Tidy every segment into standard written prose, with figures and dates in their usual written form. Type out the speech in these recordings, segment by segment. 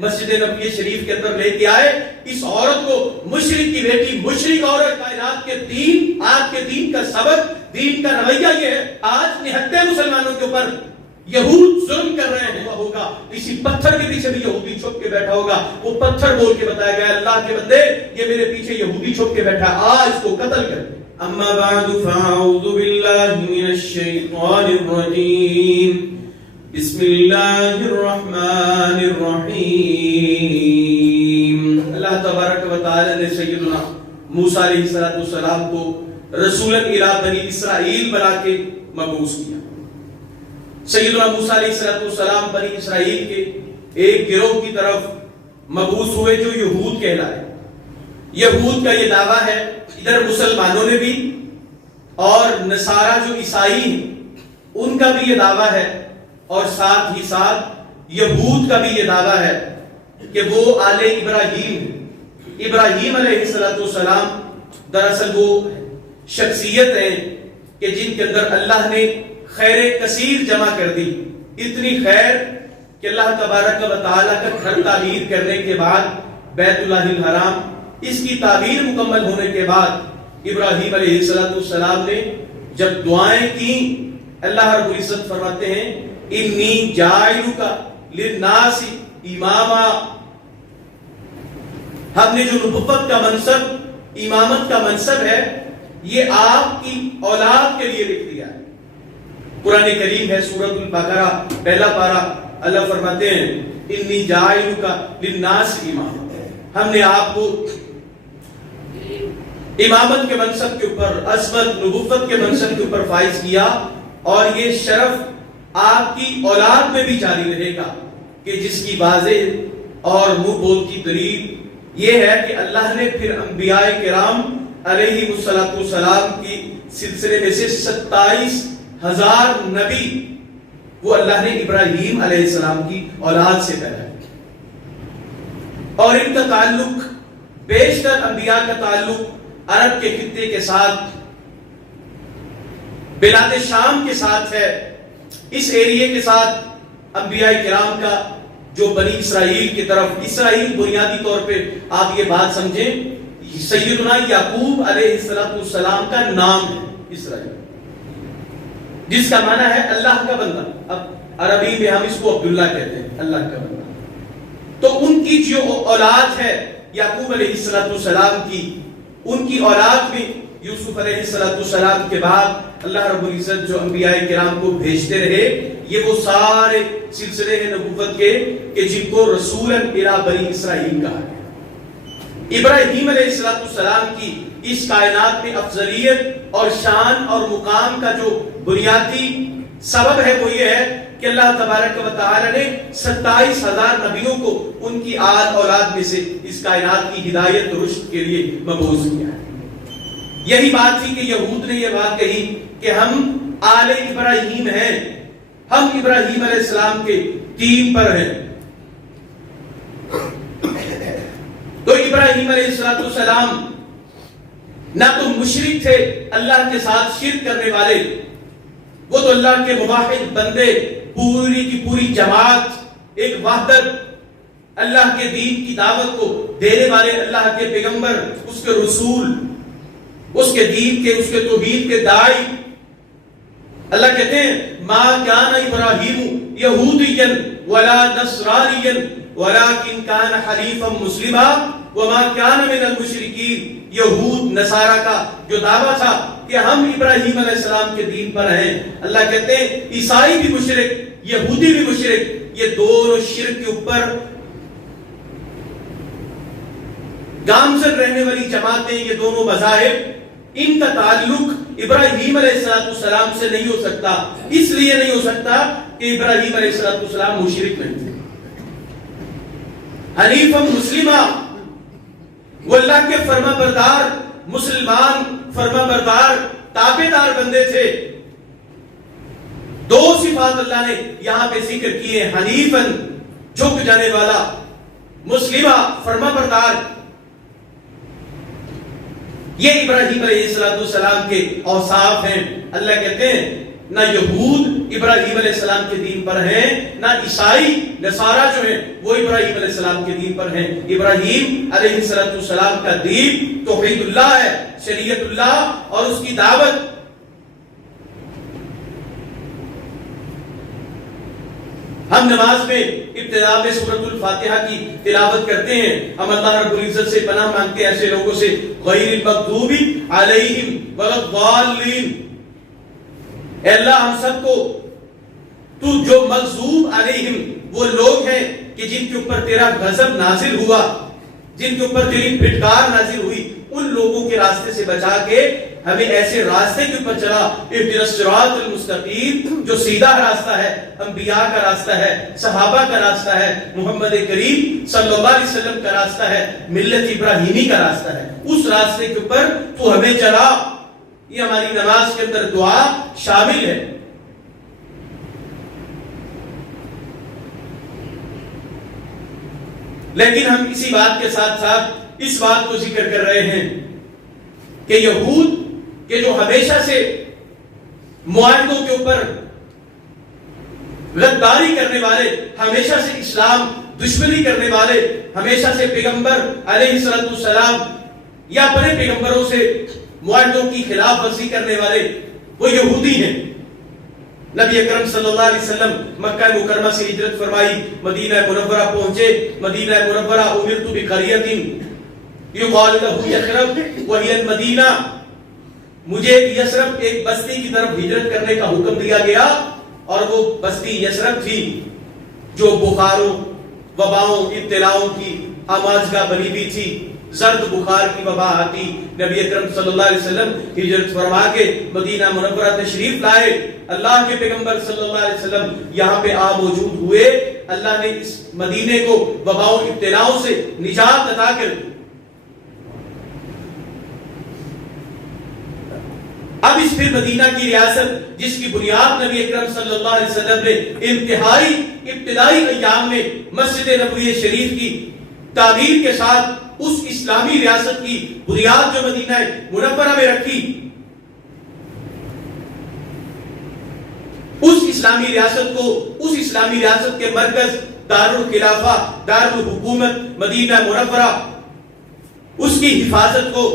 مسجد نبوی شریف کے اندر لے کے آئے. اس عورت کو مشرک کی بیٹی, مشرک عورت, کائنات کے دین, آپ کے دین کا سبق, دین کا رویہ یہ ہے. آج نہتے مسلمانوں کے اوپر یہود ظلم کر رہے ہیں, ہوگا اسی پتھر کے پیچھے بھی یہودی چھپ کے بیٹھا ہوگا. وہ پتھر بول کے بتایا گیا اللہ کے بندے یہ میرے پیچھے یہودی چھپ کے بیٹھا, آج کو قتل کر دے. اما بعد فاعوذ باللہ من الشیطان الرجیم, بسم اللہ الرحمن الرحیم. اللہ تبارک و تعالی نے سیدنا موسیٰ علیہ السلام کو رسولا الی بنی اسرائیل بنا کے مبعوث کیا. سیدنا موسیٰ علیہ السلام بنی اسرائیل کے ایک گروہ کی طرف مبعوث ہوئے جو یہود کہلائے. یہود کا یہ دعویٰ ہے, ادھر مسلمانوں نے بھی اور نصارہ جو عیسائی ہیں ان کا بھی یہ دعویٰ ہے, اور ساتھ ہی ساتھ یہود کا بھی یہ دعویٰ ہے کہ وہ آل ابراہیم, ابراہیم علیہ السلام دراصل وہ شخصیت ہیں کہ جن کے اندر اللہ نے خیر کثیر جمع کر دی. اتنی خیر کہ اللہ تبارک و تعالیٰ کا گھر تعمیر کرنے کے بعد بیت اللہ الحرام, اس کی تعمیر مکمل ہونے کے بعد ابراہیم علیہ السلام نے جب دعائیں کی, اللہ رب العزت فرماتے ہیں انی جاعلک للناس اماما, ہم نے جو نبوت کا منصب, امامت کا منصب ہے, یہ آپ کی اولاد کے لیے لکھ دیا ہے. قرآن کریم ہے سورۃ البقرہ پہلا پارہ, اللہ فرماتے ہیں انی جاعلک للناس اماما, ہم نے آپ کو امامت کے منصب کے اوپر, عصمت نبوت کے منصب کے اوپر فائز کیا, اور یہ شرف آپ کی اولاد میں بھی جاری رہے گا کہ جس کی واضح اور منہ بولتی دلیل یہ ہے کہ اللہ نے پھر انبیاء کرام علیہ السلام کی سلسلے میں سے 27,000 نبی وہ اللہ نے ابراہیم علیہ السلام کی اولاد سے پیدا کیا, اور ان کا تعلق بیشتر انبیاء کا تعلق عرب کے خطے کے ساتھ, بلاد شام کے ساتھ ہے. اس ایریے کے ساتھ انبیاء کرام کا جو بنی اسرائیل کی طرف, اسرائیل بنیادی طور پہ آپ یہ بات سمجھیں, سیدنا یعقوب علیہ السلام کا نام ہے اسرائیل, جس کا معنی ہے اللہ کا بندہ. اب عربی میں ہم اس کو عبداللہ کہتے ہیں, اللہ کا بندہ. تو ان کی جو اولاد ہے یعقوب علیہ السلام کی, ان کی اولاد میں یوسف علیہ السلام کے بعد اللہ رب العزت جو انبیاء کرام کو بھیجتے رہے, یہ وہ سارے سلسلے ہیں نبوت کے کہ جن کو رسولا الی بنی اسرائیل کہا گیا. ابراہیم علیہ السلام کی اس کائنات میں افضلیت اور شان اور مقام کا جو بنیادی سبب ہے وہ یہ ہے کہ اللہ تبارک و تعالی نے 27,000 نبیوں کو ان کی آل اولاد میں سے اس کائنات کی ہدایت و رشد کے لیے مبعوث کیا ہے. یہی بات تھی کہ یہود نے یہ بات کہی کہ ہم آل ابراہیم ہیں, ہم ابراہیم علیہ السلام کے دین پر ہیں. تو ابراہیم علیہ السلام نہ تو مشرک تھے, اللہ کے ساتھ شرک کرنے والے, وہ تو اللہ کے موحد بندے, پوری کی پوری جماعت, ایک وحدت, اللہ کے دین کی دعوت کو دینے والے, اللہ کے پیغمبر, اس کے رسول, اس کے دین کے, اس کے توحید کے داعی. اللہ کہتے ہیں ما کان ابراہیم یہودیا ولا نصرانیا ولکن کان حنیفا مسلما وما کان من المشرکین. یہود نصارہ کا جو دعویٰ تھا کہ ہم ابراہیم علیہ السلام کے دین پر ہیں, اللہ کہتے ہیں عیسائی بھی مشرک, یہودی بھی مشرک, یہ دونوں شرک کے اوپر گامزن رہنے والی جماعتیں, یہ دونوں مذاہب, ان کا تعلق ابراہیم علیہ السلام سے نہیں ہو سکتا. اس لیے نہیں ہو سکتا کہ ابراہیم علیہ السلام مشرک نہیں تھے, حنیفا مسلمہ, وہ اللہ کے فرما بردار, مسلمان, فرما بردار, تابعدار بندے تھے. دو صفات اللہ نے یہاں پہ ذکر کیے, حنیفا جھک جانے والا, مسلمہ فرما بردار. یہ ابراہیم علیہ السلام کے اوصاف ہیں. اللہ کہتے ہیں نہ یہود ابراہیم علیہ السلام کے دین پر ہیں، نہ عیسائی نصارہ جو ہیں وہ ابراہیم علیہ السلام کے دین پر ہیں۔ ابراہیم علیہ السلام کا دین توحید اللہ ہے، شریعت اللہ اور اس کی دعوت۔ ہم نماز میں ابتدا میں سورۃ الفاتحہ کی تلاوت کرتے ہیں، ہم اللہ رب العزت سے پناہ مانگتے ہیں ایسے لوگوں سے، غیر المغضوب علیہم ولا الضالین۔ اے اللہ ہم سب کو تو جو مغضوب علیہم وہ لوگ ہیں کہ جن کے اوپر تیرا غضب نازل ہوا، جن کے اوپر تیری پھٹکار نازل ہوئی، ان لوگوں کے راستے سے بچا کے ہمیں ایسے راستے کے اوپر چلا، اہدنا الصراط المستقیم، جو سیدھا راستہ ہے، انبیاء کا راستہ ہے، صحابہ کا راستہ ہے، محمد کریم صلی اللہ علیہ وسلم کا راستہ ہے، ملت ابراہیمی کا راستہ ہے، اس راستے کے اوپر تو ہمیں چلا۔ یہ ہماری نماز کے اندر دعا شامل ہے۔ لیکن ہم اسی بات کے ساتھ ساتھ اس بات کو ذکر کر رہے ہیں کہ یہود کہ جو ہمیشہ سے معاہدوں کے اوپر غداری کرنے والے، ہمیشہ سے اسلام دشمنی کرنے والے، ہمیشہ سے پیغمبر علیہ السلام یا اپنے پیغمبروں سے معاہدوں کی خلاف ورزی کرنے والے وہ یہودی ہیں۔ نبی اکرم صلی اللہ علیہ وسلم مکہ مکرمہ سے ہجرت فرمائی، مدینہ منورہ پہنچے، مدینہ منورہ امرت بقریۃ یقال لہ یثرب وہی المدینہ، مجھے یثرب ایک بستی کی طرف ہجرت کرنے کا حکم دیا گیا، اور وہ بستی یثرب تھی جو بخاروں، وباؤں، ابتلاؤں کی آماجگاہ بنی ہوئی تھی۔ زرد بخار کی وبا آتی، نبی اکرم صلی اللہ علیہ وسلم ہجرت فرما کے مدینہ منورہ تشریف لائے، اللہ کے پیغمبر صلی اللہ علیہ وسلم یہاں پہ آ موجود ہوئے، اللہ نے اس مدینے کو وباؤں ابتلاؤں سے نجات عطا کر دی۔ اب اس پھر مدینہ کی ریاست جس کی بنیاد نبی اکرم صلی اللہ علیہ وسلم نے انتہائی ابتدائی ایام میں مسجد نبوی شریف کی تعمیر کے ساتھ اس اسلامی ریاست کی بنیاد جو مدینہ منورہ میں رکھی، اس اسلامی ریاست کے مرکز دارالخلافہ، دارالحکومت مدینہ منورہ، اس کی حفاظت کو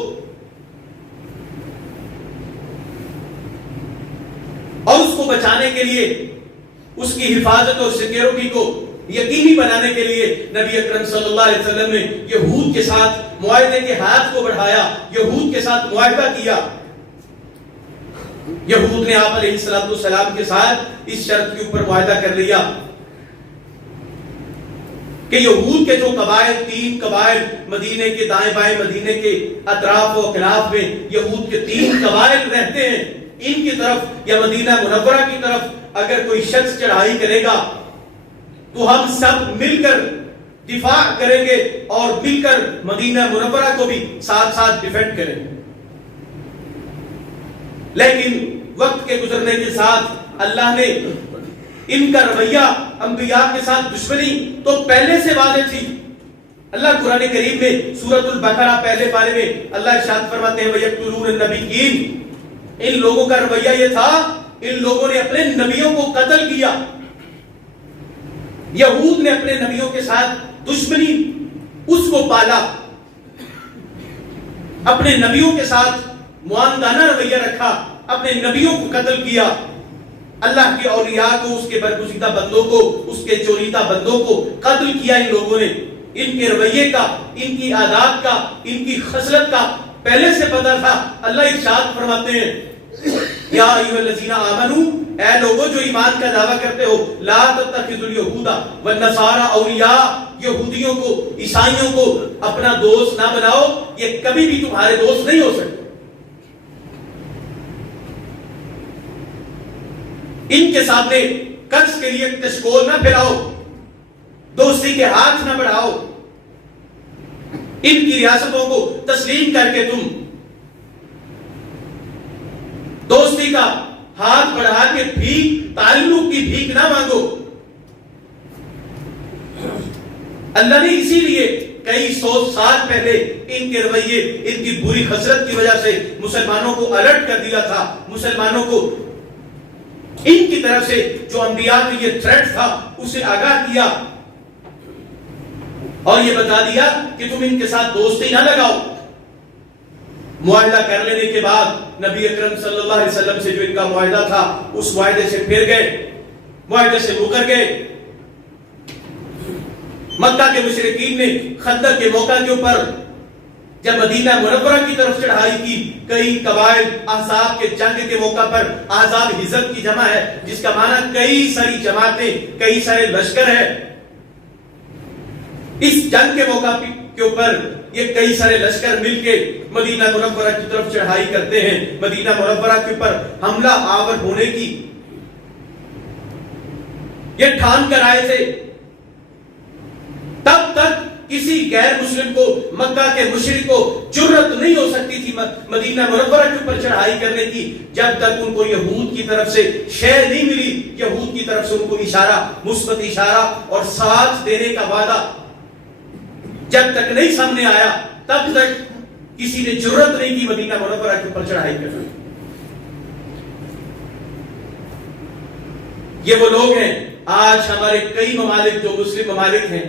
اور اس کو بچانے کے لیے، اس کی حفاظت اور سیکیورٹی کو یقینی بنانے کے لیے نبی اکرم صلی اللہ علیہ وسلم نے یہود کے ساتھ معاہدے کے ہاتھ کو بڑھایا، یہود کے ساتھ معاہدہ کیا۔ یہود نے آپ علیہ السلام کے ساتھ اس شرط کے اوپر معاہدہ کر لیا کہ یہود کے جو قبائل، 3 قبائل مدینے کے دائیں بائیں، مدینے کے اطراف و اکناف میں یہود کے 3 قبائل رہتے ہیں، ان کی طرف یا مدینہ منورہ کی طرف اگر کوئی شخص چڑھائی کرے گا تو ہم سب مل کر دفاع کریں گے اور مل کر مدینہ منورہ کو بھی ساتھ ساتھ ڈیفینڈ کریں گے۔ لیکن وقت کے گزرنے کے ساتھ اللہ نے ان کا رویہ انبیاء کے ساتھ دشمنی تو پہلے سے واضح تھی۔ اللہ قرآن کریم میں سورۃ البقرہ پہلے پارے میں اللہ ارشاد فرماتے ہیں وَيَقْتُلُونَ النَّبِيِّينَ، ان لوگوں کا رویہ یہ تھا، ان لوگوں نے اپنے نبیوں کو قتل کیا۔ یہود نے اپنے نبیوں کے ساتھ دشمنی اس کو پالا، اپنے نبیوں کے ساتھ معاندانہ رویہ رکھا، اپنے نبیوں کو قتل کیا، اللہ کے اولیاء کو، اس کے برگزیدہ بندوں کو، اس کے چوریدہ بندوں کو قتل کیا۔ ان لوگوں نے ان کے رویے کا، ان کی عادات کا، ان کی خصلت کا پہلے سے پتا تھا۔ اللہ ارشاد فرماتے ہیں یا ایھا الذین آمنو، اے لوگوں جو ایمان کا دعویٰ کرتے ہو، لا تتخذوا اليہود والنصارى اولیاء، یہودیوں کو، عیسائیوں کو اپنا دوست نہ بناؤ، یہ کبھی بھی تمہارے دوست نہیں ہو سکتے۔ ان کے سامنے قرض کے لیے کشکول نہ پھیلاؤ، دوستی کے ہاتھ نہ بڑھاؤ، ان کی ریاستوں کو تسلیم کر کے تم دوستی کا ہاتھ بڑھا کے بھیک، تعلق کی بھیک نہ مانگو۔ اللہ نے اسی لیے کئی 100 سال پہلے ان کے رویے، ان کی بری خصلت کی وجہ سے مسلمانوں کو الرٹ کر دیا تھا، مسلمانوں کو ان کی طرف سے جو انبیاء کو یہ تھریٹ تھا اسے آگاہ کیا اور یہ بتا دیا کہ تم ان کے ساتھ دوستی نہ لگاؤ. معاہدہ کر لینے کے بعد نبی اکرم صلی اللہ علیہ وسلم سے جو ان کا معاہدہ تھا اس معاہدے سے پھر گئے, معاہدے سے مکر گئے. مکہ کے مشرکین نے خندق کے موقع کے اوپر جب مدینہ منورہ کی طرف چڑھائی کی, کئی قبائل احزاب کے جنگ کے موقع پر, احزاب حزب کی جمع ہے جس کا معنی کئی ساری جماعتیں, کئی سارے لشکر ہے. اس جنگ کے موقع کے اوپر یہ کئی سارے لشکر مل کے مدینہ منورہ کی طرف چڑھائی کرتے ہیں, مدینہ منورہ کے اوپر حملہ آور ہونے کی یہ ٹھان کر آئے تھے. تب تک کسی غیر مسلم کو, مکہ کے مشرک کو جرأت نہیں ہو سکتی تھی مدینہ منورہ کے اوپر چڑھائی کرنے کی جب تک ان کو یہود کی طرف سے شے نہیں ملی, یہود کی طرف سے ان کو اشارہ, مثبت اشارہ اور ساتھ دینے کا وعدہ جب تک نہیں سامنے آیا تب تک کسی نے جرأت نہیں کی مدینہ منورہ کے اوپر چڑھائی کرنے. یہ وہ لوگ ہیں آج ہمارے کئی ممالک جو مسلم ممالک ہیں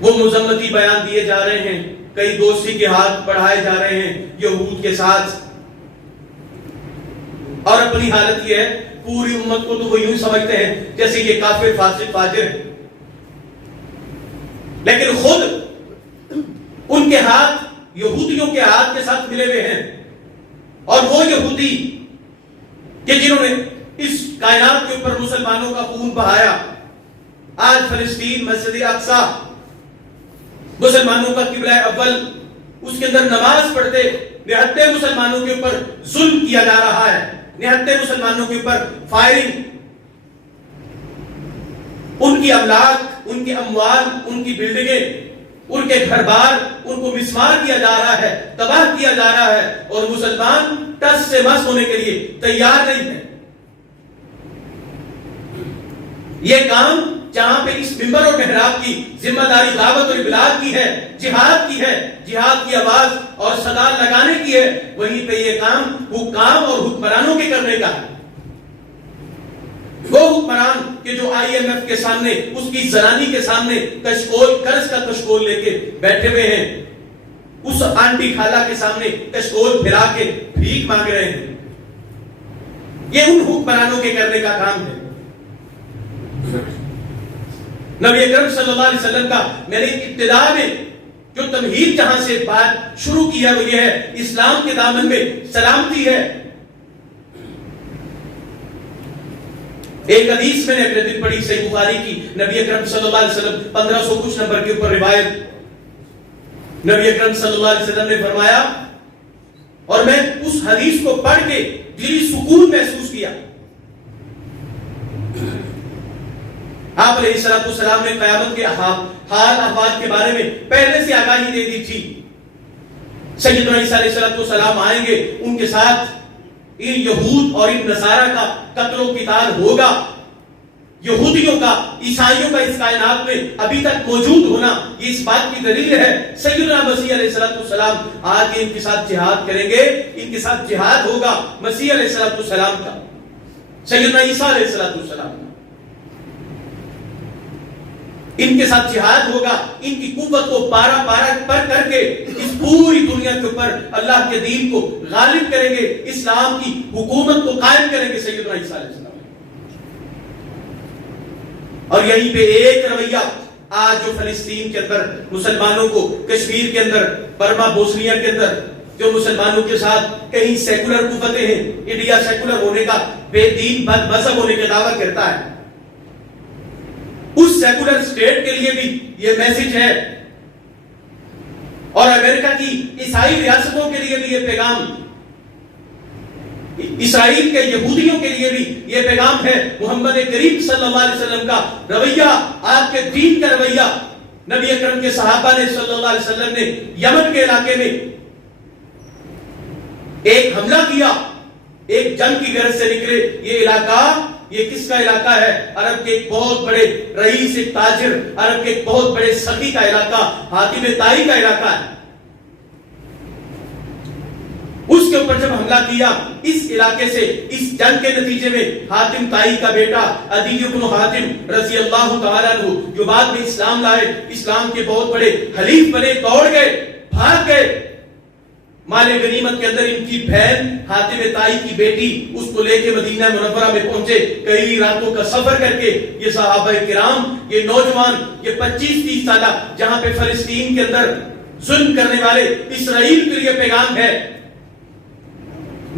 وہ مذمتی بیان دیے جا رہے ہیں, کئی دوستی کے ہاتھ بڑھائے جا رہے ہیں یہود کے ساتھ, اور اپنی حالت یہ ہے پوری امت کو تو وہ یوں سمجھتے ہیں جیسے یہ کافر فاسق فاجر ہے, لیکن خود ان کے ہاتھ یہودیوں کے ہاتھ کے ساتھ ملے ہوئے ہیں. اور وہ یہودی کہ جنہوں نے اس کائنات کے اوپر مسلمانوں کا خون بہایا, آج فلسطین, مسجد اقصی مسلمانوں کا قبلہ اول, اس کے اندر نماز پڑھتے نہتے مسلمانوں کے اوپر ظلم کیا جا رہا ہے, نہتے مسلمانوں کے اوپر فائرنگ, ان کی املاک, ان کی اموال, ان کی بلڈنگیں, ان کے گھر بار, ان کو مسمار کیا جا رہا ہے, تباہ کیا جا رہا ہے, اور مسلمان ٹس سے مس ہونے کے لیے تیار نہیں ہے. یہ کام جہاں پہ اس منبر اور محراب کی ذمہ داری دعوت اور ابلاغ کی ہے, جہاد کی ہے, جہاد کی آواز اور صدا لگانے کی ہے, وہیں پہ یہ کام حکام اور حکمرانوں کے کرنے کا ہے. وہ حکمران کہ جو آئی ایم ایف کے سامنے, اس کی زنانی کے سامنے کشکول, قرض کا کشکول لے کے بیٹھے ہوئے ہیں, اس آنٹی خالہ کے سامنے کشکول پھرا کے بھیک مانگ رہے ہیں, یہ ان حکمرانوں کے کرنے کا کام ہے. نبی اکرم صلی اللہ علیہ وسلم کا میں نے ابتدا میں جو تمہید جہاں سے بات شروع کیا وہ یہ ہے, اسلام کے دامن میں سلامتی ہے. ایک حدیث میں نے اگلے دن پڑھی صحیح بخاری کی, نبی اکرم صلی اللہ علیہ وسلم 1500 کچھ نمبر کے اوپر روایت, نبی اکرم صلی اللہ علیہ وسلم نے فرمایا, اور میں اس حدیث کو پڑھ کے دلی سکون محسوس کیا. آپ علیہ السلام نے قیامت کے حال احوال کے بارے میں پہلے سے آگاہی دے دی تھی. سیدنا عیسیٰ علیہ السلام آئیں گے, ان کے ساتھ ان یہود اور ان نصارہ کا قتل و قتال ہوگا. یہودیوں کا, عیسائیوں کا اس کائنات میں ابھی تک موجود ہونا یہ اس بات کی دلیل ہے. سیدنا مسیح علیہ السلام آ کے ان کے ساتھ جہاد کریں گے, ان کے ساتھ جہاد ہوگا مسیح علیہ السلام کا, سیدنا عیسیٰ علیہ السلام کا, ان کے ساتھ جہاد ہوگا. ان کی قوت کو پارا پارا پر کر کے اس پوری دنیا کے اوپر اللہ کے دین کو غالب کریں گے, اسلام کی حکومت کو قائم کریں گے سیدنا عیسیٰ علیہ السلام. اور یہیں پہ ایک رویہ آج جو فلسطین کے اندر مسلمانوں کو, کشمیر کے اندر, برما بوسنیا کے اندر جو مسلمانوں کے ساتھ کہیں سیکولر قوتیں ہیں, انڈیا سیکولر ہونے کا, بے دین بد مذہب ہونے کا دعویٰ کرتا ہے, اس سیکولر اسٹیٹ کے لیے بھی یہ میسج ہے, اور امریکہ کی عیسائی ریاستوں کے لیے بھی یہ پیغام, اسرائیل کے یہودیوں کے لیے بھی یہ پیغام ہے. محمد کریم صلی اللہ علیہ وسلم کا رویہ, آپ کے دین کا رویہ, نبی اکرم کے صحابہ نے صلی اللہ علیہ وسلم نے یمن کے علاقے میں ایک حملہ کیا, ایک جنگ کی غرض سے نکلے. یہ علاقہ, یہ کس کا علاقہ ہے؟ عرب کے ایک بہت بڑے رئیس, ایک تاجر, عرب کے ایک بہت بڑے سخی کا علاقہ, حاتم طائی کا علاقہ ہے. اس کے اوپر جب حملہ کیا، اس علاقے سے اس جنگ کے نتیجے میں حاتم طائی کا بیٹا عدی بن حاتم رضی اللہ تعالیٰ عنہ جو بعد میں اسلام لائے، اسلام کے بہت بڑے حلیف بنے، دوڑ گئے، بھاگ گئے۔ مال غنیمت کے اندر ان کی بہن حاتم طائی کی بیٹی اس کو لے کے مدینہ منورہ میں پہنچے، کئی راتوں کا سفر کر کے۔ یہ صحابہ کرام، یہ نوجوان، یہ 25-30 سالہ جہاں پہ فلسطین کے اندر ظلم کرنے والے اسرائیل کے لیے پیغام ہے،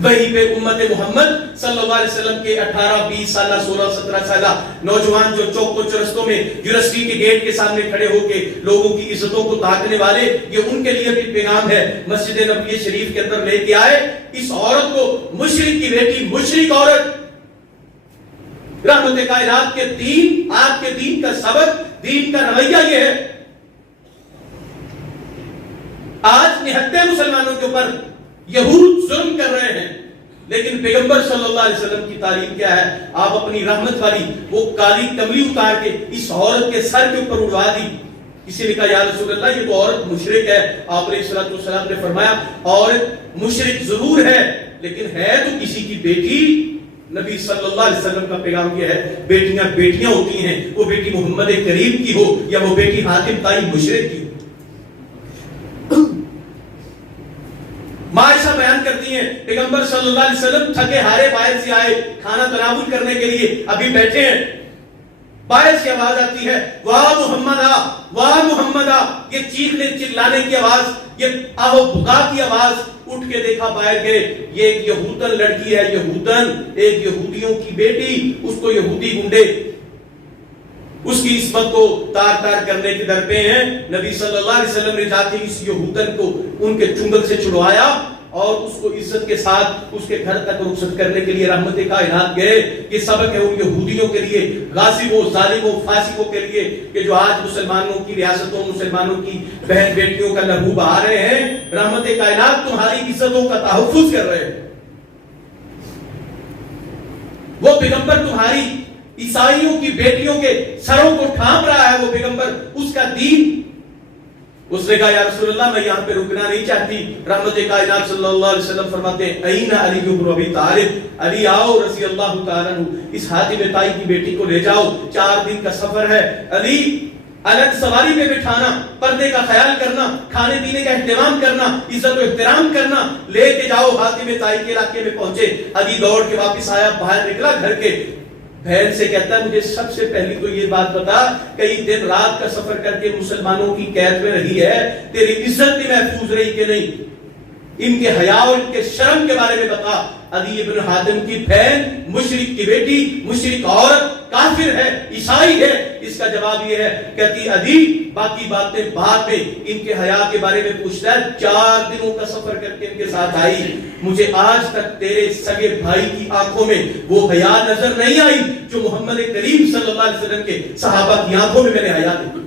وہیں پہ امت محمد صلی اللہ علیہ وسلم کے 18-20 سالہ 16-17 سالہ نوجوان جو چوک و چرستوں میں یونیورسٹی کے گیٹ کے سامنے کھڑے ہو کے لوگوں کی عزتوں کو تاکنے والے، یہ ان کے لیے بھی پیغام ہے۔ مسجد نبوی شریف کے اندر لے کے آئے اس عورت کو، مشرک کی بیٹی، مشرک عورت، رحمت کائنات کے دین، آپ کے دین کا سبق، دین کا رویہ یہ ہے۔ آج نہتے مسلمانوں کے اوپر یہود ظلم کر رہے ہیں، لیکن پیغمبر صلی اللہ علیہ وسلم کی تعلیم کیا ہے؟ آپ اپنی رحمت والی وہ کالی کملی اتار کے اس عورت کے سر کے اوپر اڑوا دی۔ کسی نے کہا یا رسول اللہ یہ تو عورت مشرک ہے۔ آپ علیہ الصلوۃ نے فرمایا عورت مشرک ضرور ہے لیکن ہے تو کسی کی بیٹی۔ نبی صلی اللہ علیہ وسلم کا پیغام یہ ہے، بیٹیاں بیٹیاں ہوتی ہیں، وہ بیٹی محمد کریم کی ہو یا وہ بیٹی حاتم طائی مشرک کی ہو۔ معائشہ بیان کرتی ہیں پیغمبر صلی اللہ علیہ وسلم تھکے ہارے باہر سے آئے کھانا تناول کرنے کے لیے، ابھی بیٹھے ہیں، باہر سے آواز آتی ہے واہ محمدہ، واہ محمدہ، یہ چیخنے چلانے کی آواز، یہ آہو بھگا کی آواز۔ اٹھ کے دیکھا، باہر گئے، یہ ایک یہودن لڑکی ہے، یہودن ایک یہودیوں کی بیٹی، اس کو یہودی گنڈے اس کی عصمت کو تار تار کرنے کے در پہ ہیں۔ نبی صلی اللہ علیہ وسلم نے جا کے اس یہودن کو ان کے چنگل سے چھڑوایا اور اس کو عزت کے ساتھ اس کے گھر تک رخصت کرنے کے لیے رحمت کائنات گئے۔ یہ سبق ہے ان یہودیوں کے لیے، غاصبوں، ظالموں، فاسقوں کے لیے کہ جو آج مسلمانوں کی ریاستوں، مسلمانوں کی بہن بیٹیوں کا لہو بہا رہے ہیں۔ رحمت کائنات تمہاری عزتوں کا تحفظ کر رہے ہیں۔ وہ پیغمبر تمہاری عیسائیوں کی بیٹیوں کے سروں کو ٹھانپ رہا ہے، وہ پیغمبر، اس کا دین۔ اس نے کہا یا رسول اللہ میں یہاں پہ رکنا نہیں چاہتی۔ رحمت کائنات صلی اللہ علیہ وسلم فرماتے ہیں این علی بن ابی طالب، علی آؤ رضی اللہ تعالیٰ عنہ، اس حاتم طائی کی بیٹی کو لے جاؤ، 4 دن کا سفر ہے۔ علی الگ سواری پہ بٹھانا، پردے کا خیال کرنا، کھانے پینے کا اہتمام کرنا، عزت و احترام کرنا، لے کے جاؤ۔ حاتم طائی کے علاقے میں پہنچے، علی دوڑ کے واپس آیا، باہر نکلا گھر کے، بہن سے کہتا ہے مجھے سب سے پہلی تو یہ بات بتا، کئی دن رات کا سفر کر کے مسلمانوں کی قید میں رہی ہے، تیری عزت بھی محفوظ رہی کہ نہیں؟ ان کے حیا اور ان کے شرم کے بارے میں بتا۔ عدی بن حاتم کی بہن، مشرک کی بیٹی، مشرک عورت، کافر ہے، عیسائی ہے۔ اس کا جواب یہ ہے، کہتی عدی باقی باتیں بعد میں، ان کے حیا کے بارے میں پوچھتا ہے۔ 4 دنوں کا سفر کر کے ان کے ساتھ آئی، مجھے آج تک تیرے سگے بھائی کی آنکھوں میں وہ حیا نظر نہیں آئی جو محمد کریم صلی اللہ علیہ وسلم کے صحابہ کی آنکھوں میں نے حیا دیکھی۔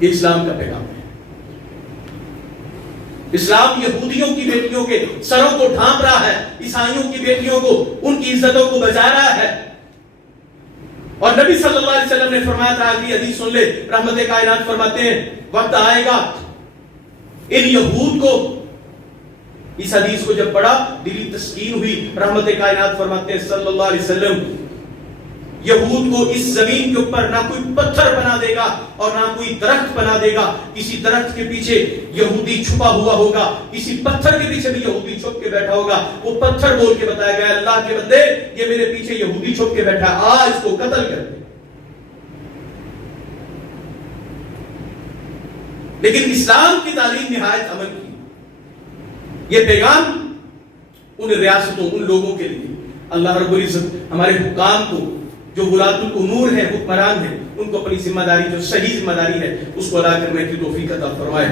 یہ اسلام کا پیغام ہے۔ اسلام یہودیوں کی بیٹیوں کے سروں کو ڈھانپ رہا ہے، عیسائیوں کی بیٹیوں کو، ان کی عزتوں کو بچا رہا ہے۔ اور نبی صلی اللہ علیہ وسلم نے فرمایا تھا، اگلی حدیث سن لے، رحمت کائنات فرماتے ہیں وقت آئے گا ان یہود کو، اس حدیث کو جب پڑھا دلی تسکین ہوئی۔ رحمت کائنات فرماتے ہیں صلی اللہ علیہ وسلم یہود کو اس زمین کے اوپر نہ کوئی پتھر بنا دے گا اور نہ کوئی درخت بنا دے گا، کسی درخت کے پیچھے یہودی چھپا ہوا ہوگا، کسی پتھر کے پیچھے بھی یہودی چھپ کے بیٹھا ہوگا، وہ پتھر بول کے بتایا گیا اللہ کے بندے یہ میرے پیچھے یہودی چھپ کے بیٹھا ہے، آج اس کو قتل کر دے۔ لیکن اسلام کی تعلیم نہایت عمل کی، یہ پیغام ان ریاستوں، ان لوگوں کے لیے اللہ رب العزت ہمارے حکام کو، جو ولاۃ الامور ہیں، حکمران ہیں، ان کو اپنی ذمہ داری، جو صحیح ذمہ داری ہے، اس کو ادا کرنے کی توفیق عطا فرمائے۔